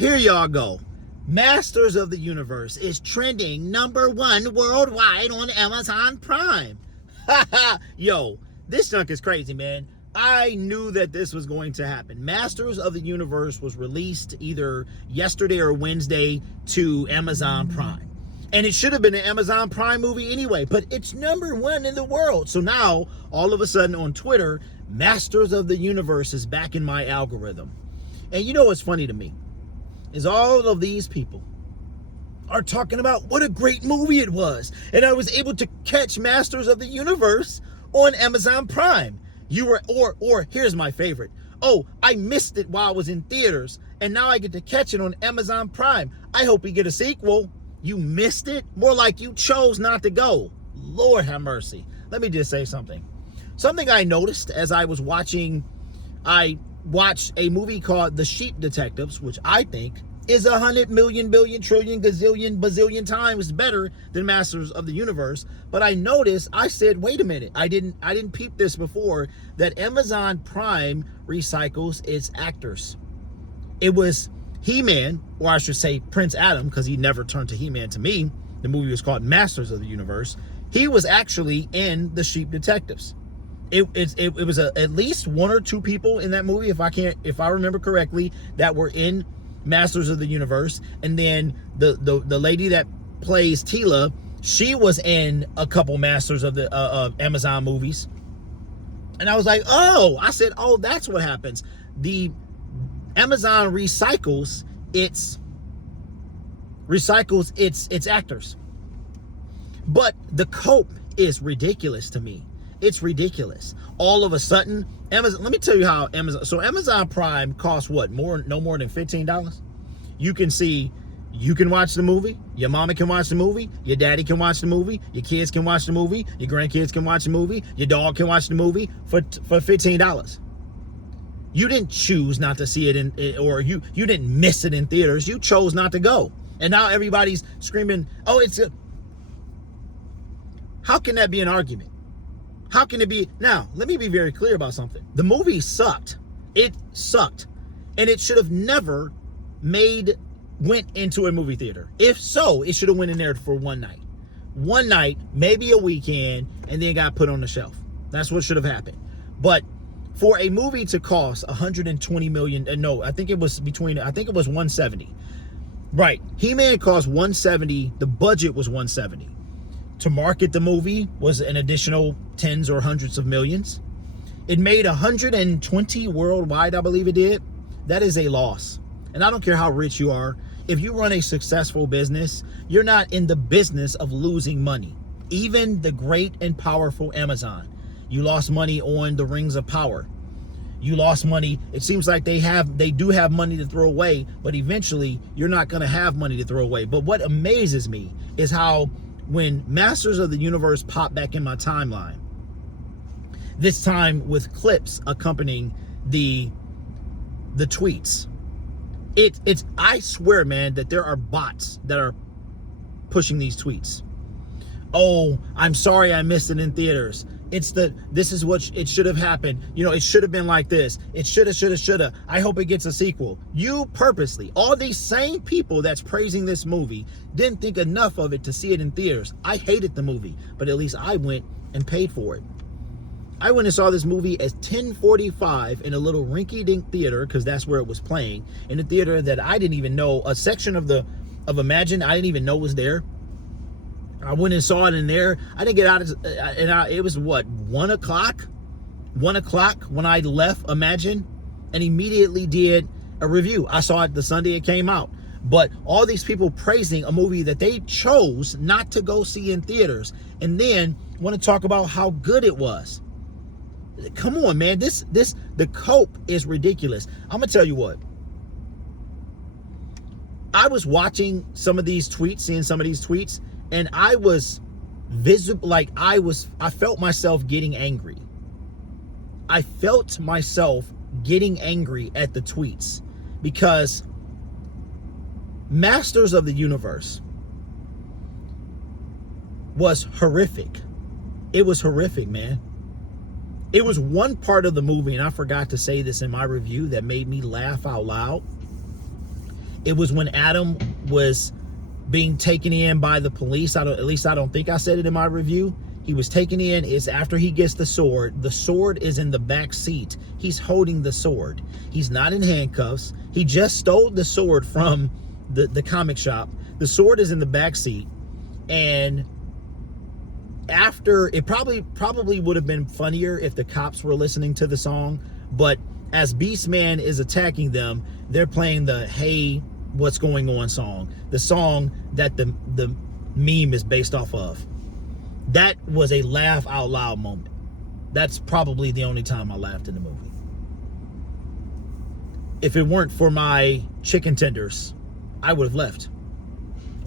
here y'all go. Masters of the Universe is trending #1 worldwide on Amazon Prime. Yo, this junk is crazy, man. I knew that this was going to happen. Masters of the Universe was released either yesterday or Wednesday to Amazon Prime. And it should have been an Amazon Prime movie anyway, but it's #1 in the world. So now, all of a sudden on Twitter, Masters of the Universe is back in my algorithm. And you know what's funny to me? Is all of these people are talking about what a great movie it was. And I was able to catch Masters of the Universe on Amazon Prime. Or here's my favorite. Oh, I missed it while I was in theaters, and now I get to catch it on Amazon Prime. I hope we get a sequel. You missed it? More like you chose not to go. Lord have mercy. Let me just say something. Something I noticed as I was watching, I watched a movie called The Sheep Detectives, which I think is 100 million, billion, trillion, gazillion, bazillion times better than Masters of the Universe. But I noticed, I said, wait a minute, I didn't peep this before, that Amazon Prime recycles its actors. It was He-Man, or I should say Prince Adam, because he never turned to He-Man to me. The movie was called Masters of the Universe. He was actually in The Sheep Detectives. It was at least 1 or 2 people in that movie, if I remember correctly, that were in Masters of the Universe. And then the lady that plays Tila, she was in a couple Masters of the Amazon movies. And I was like, I said, that's what happens. The Amazon recycles its actors. But the cope is ridiculous to me. It's ridiculous. All of a sudden, Amazon, let me tell you how Amazon Prime costs what? No more than $15. You can watch the movie, your mama can watch the movie, your daddy can watch the movie, your kids can watch the movie, your grandkids can watch the movie, your dog can watch the movie for $15. You didn't choose not to see it or you didn't miss it in theaters. You chose not to go. And now everybody's screaming, how can that be an argument? How can it be? Now, let me be very clear about something. The movie sucked. It sucked. And it should have never went into a movie theater. If so, it should have went in there for one night. One night, maybe a weekend, and then got put on the shelf. That's what should have happened. But for a movie to cost 120 million, I think it was 170. Right. He-Man cost 170. The budget was 170. To market the movie was an additional tens or hundreds of millions. It made 120 worldwide, I believe it did. That is a loss. And I don't care how rich you are. If you run a successful business, you're not in the business of losing money. Even the great and powerful Amazon. You lost money on the Rings of Power. You lost money. It seems like they do have money to throw away, but eventually you're not going to have money to throw away. But what amazes me is how when Masters of the Universe popped back in my timeline, this time with clips accompanying the tweets, it's I swear, man, that there are bots that are pushing these tweets. Oh, I'm sorry I missed it in theaters. This is what it should have happened. It should have been like this. It shoulda. I hope it gets a sequel. You purposely, all these same people that's praising this movie didn't think enough of it to see it in theaters. I hated the movie, but at least I went and paid for it. I went and saw this movie at 10:45 in a little rinky-dink theater, because that's where it was playing, in a theater that I didn't even know, a section of Imagine I didn't even know was there. I went and saw it in there. I didn't get out, it was what, 1 o'clock? 1 o'clock when I left Imagine, and immediately did a review. I saw it the Sunday it came out. But all these people praising a movie that they chose not to go see in theaters, and then want to talk about how good it was. Come on, man. The cope is ridiculous. I'm gonna tell you what. I was watching some of these tweets, seeing some of these tweets, and I was I felt myself getting angry. I felt myself getting angry at the tweets, because Masters of the Universe was horrific. It was horrific, man. It was one part of the movie, and I forgot to say this in my review, that made me laugh out loud. It was when Adam was being taken in by the police. At least I don't think I said it in my review. He was taken in. Is after he gets the sword. The sword is in the back seat. He's holding the sword. He's not in handcuffs. He just stole the sword from the comic shop. The sword is in the back seat. And after, it probably would have been funnier if the cops were listening to the song. But as Beastman is attacking them, they're playing the "Hey, what's going on" song. The song that the meme is based off of. That was a laugh out loud moment. That's probably the only time I laughed in the movie. If it weren't for my chicken tenders, I would have left.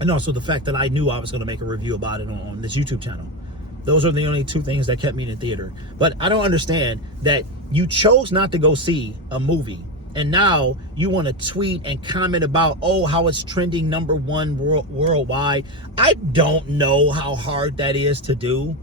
And also the fact that I knew I was going to make a review about it on this YouTube channel. Those are the only two things that kept me in the theater. But I don't understand that you chose not to go see a movie, and now you want to tweet and comment about, oh, how it's trending #1 worldwide. I don't know how hard that is to do,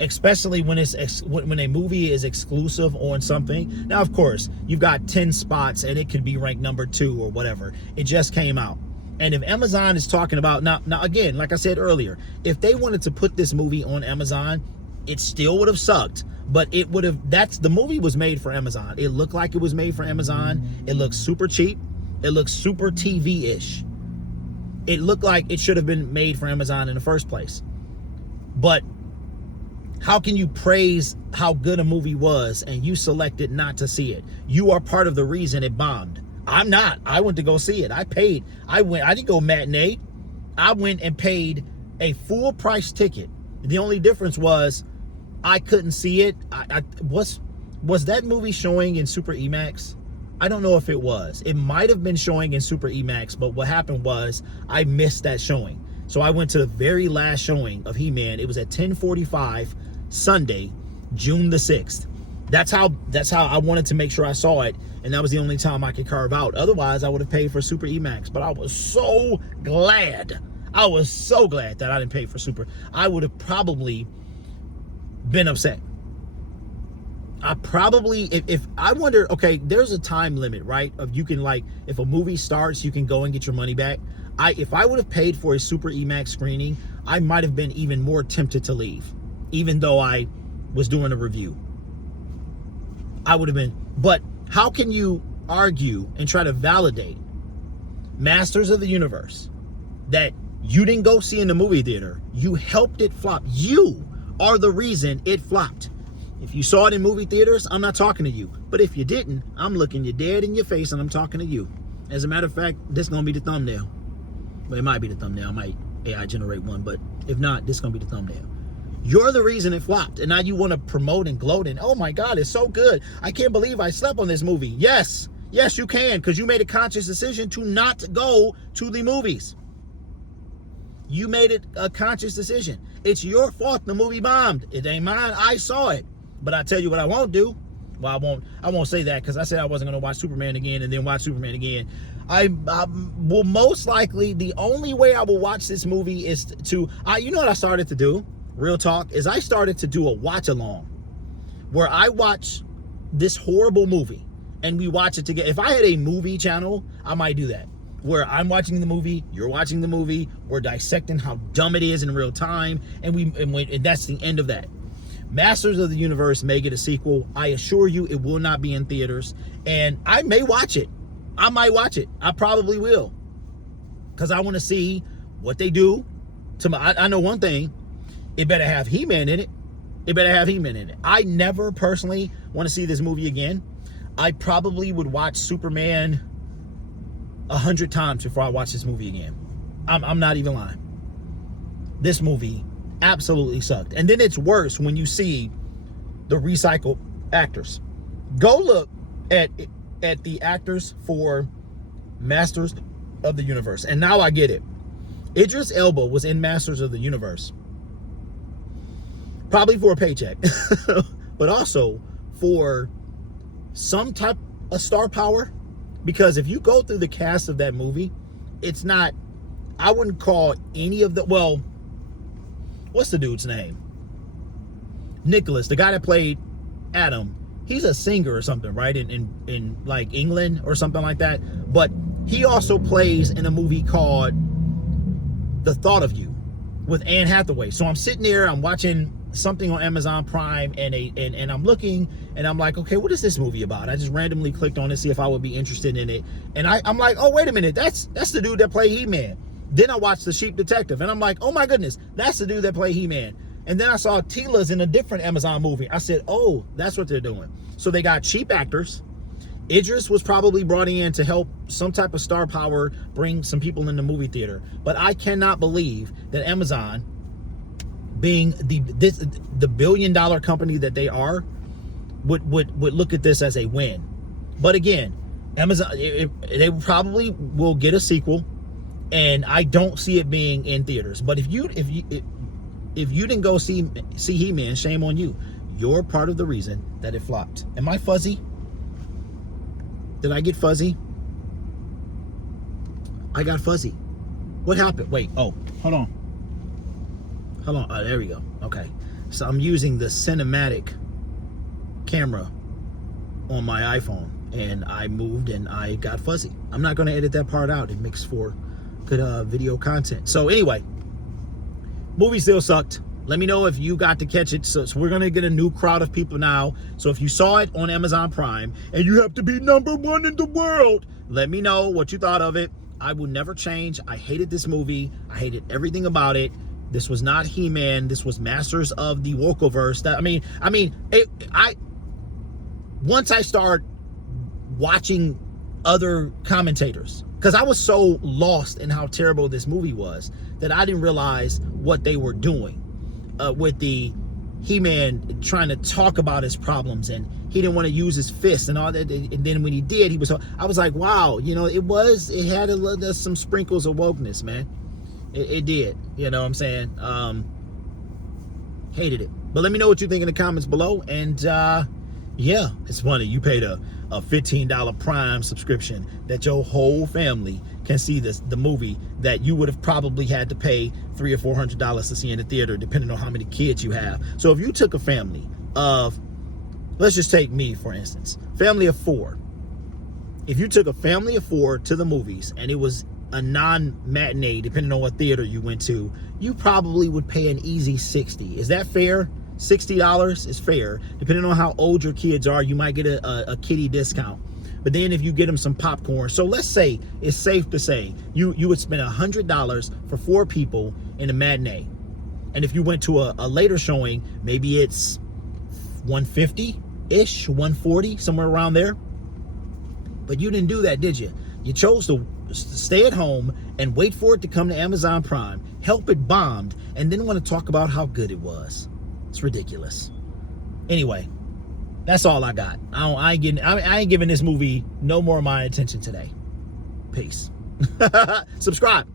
especially when when a movie is exclusive on something. Now, of course, you've got 10 spots and it could be ranked #2 or whatever. It just came out. And if Amazon is talking about, now again, like I said earlier, if they wanted to put this movie on Amazon, it still would have sucked. But it would have, the movie was made for Amazon. It looked like it was made for Amazon. It looks super cheap. It looks super TV-ish. It looked like it should have been made for Amazon in the first place. But how can you praise how good a movie was and you selected not to see it? You are part of the reason it bombed. I'm not. I went to go see it. I paid. I didn't go matinee. I went and paid a full price ticket. The only difference was I couldn't see it. Was that movie showing in Super IMAX? I don't know if it was. It might have been showing in Super IMAX, but what happened was I missed that showing. So I went to the very last showing of He-Man. It was at 10:45 Sunday, June the 6th. That's how I wanted to make sure I saw it, and that was the only time I could carve out. Otherwise, I would have paid for Super IMAX. But I was so glad. I was so glad that I didn't pay for Super. I would have probably been upset. I probably, if I wonder, okay, there's a time limit, right? Of you can, like, if a movie starts, you can go and get your money back. If I would have paid for a Super IMAX screening, I might have been even more tempted to leave, even though I was doing a review. I would have been. But how can you argue and try to validate Masters of the Universe that you didn't go see in the movie theater? You helped it flop. You are the reason it flopped. If you saw it in movie theaters, I'm not talking to you. But if you didn't, I'm looking you dead in your face and I'm talking to you. As a matter of fact, this is going to be the thumbnail. Well, it might be the thumbnail. I might AI generate one, but if not, this is going to be the thumbnail. You're the reason it flopped. And now you want to promote and gloat and, oh my God, it's so good. I can't believe I slept on this movie. Yes, you can, because you made a conscious decision to not go to the movies. You made it a conscious decision. It's your fault the movie bombed. It ain't mine. I saw it. But I tell you what I won't do. Well, I won't say that, because I said I wasn't going to watch Superman again and then watch Superman again. I will most likely, the only way I will watch this movie is you know what I started to do? Real talk, is I started to do a watch along where I watch this horrible movie and we watch it together. If I had a movie channel, I might do that, where I'm watching the movie, you're watching the movie, we're dissecting how dumb it is in real time, and that's the end of that. Masters of the Universe may get a sequel. I assure you it will not be in theaters, and I may watch it. I might watch it. I probably will, because I want to see what they do to I know one thing. It better have He-Man in it. It better have He-Man in it. I never personally want to see this movie again. I probably would watch Superman 100 times before I watch this movie again. I'm not even lying. This movie absolutely sucked. And then it's worse when you see the recycled actors. Go look at the actors for Masters of the Universe. And now I get it. Idris Elba was in Masters of the Universe. Probably for a paycheck, but also for some type of star power. Because if you go through the cast of that movie, it's not, I wouldn't call any of the, well, what's the dude's name? Nicholas, the guy that played Adam. He's a singer or something, right? In like England or something like that. But He also plays in a movie called The Thought of You with Anne Hathaway. So I'm sitting there, I'm watching something on Amazon Prime, and I'm looking, and I'm like, okay, what is this movie about? I just randomly clicked on it, see if I would be interested in it, and I'm like, oh, wait a minute, that's the dude that played He-Man. Then I watched The Sheep Detective, and I'm like, oh my goodness, that's the dude that played He-Man. And then I saw Tila's in a different Amazon movie. I said, oh, that's what they're doing. So they got cheap actors. Idris was probably brought in to help some type of star power bring some people in the movie theater. But I cannot believe that Amazon, being the billion-dollar company that they are, would look at this as a win. But again, Amazon, they probably will get a sequel, and I don't see it being in theaters. But if you didn't go see He-Man, shame on you. You're part of the reason that it flopped. Am I fuzzy? Did I get fuzzy? I got fuzzy. What happened? Wait, oh, hold on. Hold on, there we go. Okay, so I'm using the cinematic camera on my iPhone, and I moved and I got fuzzy. I'm not gonna edit that part out. It makes for good video content. So anyway, movie still sucked. Let me know if you got to catch it. So we're going to get a new crowd of people now. So if you saw it on Amazon Prime and you have to be #1 in the world, let me know what you thought of it. I will never change. I hated this movie. I hated everything about it. This was not He-Man. This was Masters of the Wokoverse. Once I start watching other commentators, because I was so lost in how terrible this movie was that I didn't realize what they were doing. With the He-Man trying to talk about his problems, and he didn't want to use his fists and all that, and then when he did, I was like, wow, it had some sprinkles of wokeness, man. It did, you know what I'm saying? Hated it. But let me know what you think in the comments below, and yeah, it's funny, you paid a $15 Prime subscription that your whole family can see the movie that you would have probably had to pay $300 or $400 to see in the theater, depending on how many kids you have. So if you took a family of, let's just take me for instance, family of 4. If you took a family of 4 to the movies and it was a non-matinee, depending on what theater you went to, you probably would pay an easy $60. Is that fair? $60 is fair. Depending on how old your kids are, you might get a kiddie discount. But then if you get them some popcorn, so let's say, it's safe to say, you would spend $100 for 4 people in a matinee. And if you went to a later showing, maybe it's $150-ish, $140, somewhere around there. But you didn't do that, did you? You chose to stay at home and wait for it to come to Amazon Prime, help it bombed, and then want to talk about how good it was. It's ridiculous. Anyway, that's all I got. I ain't giving this movie no more of my attention today. Peace. Subscribe.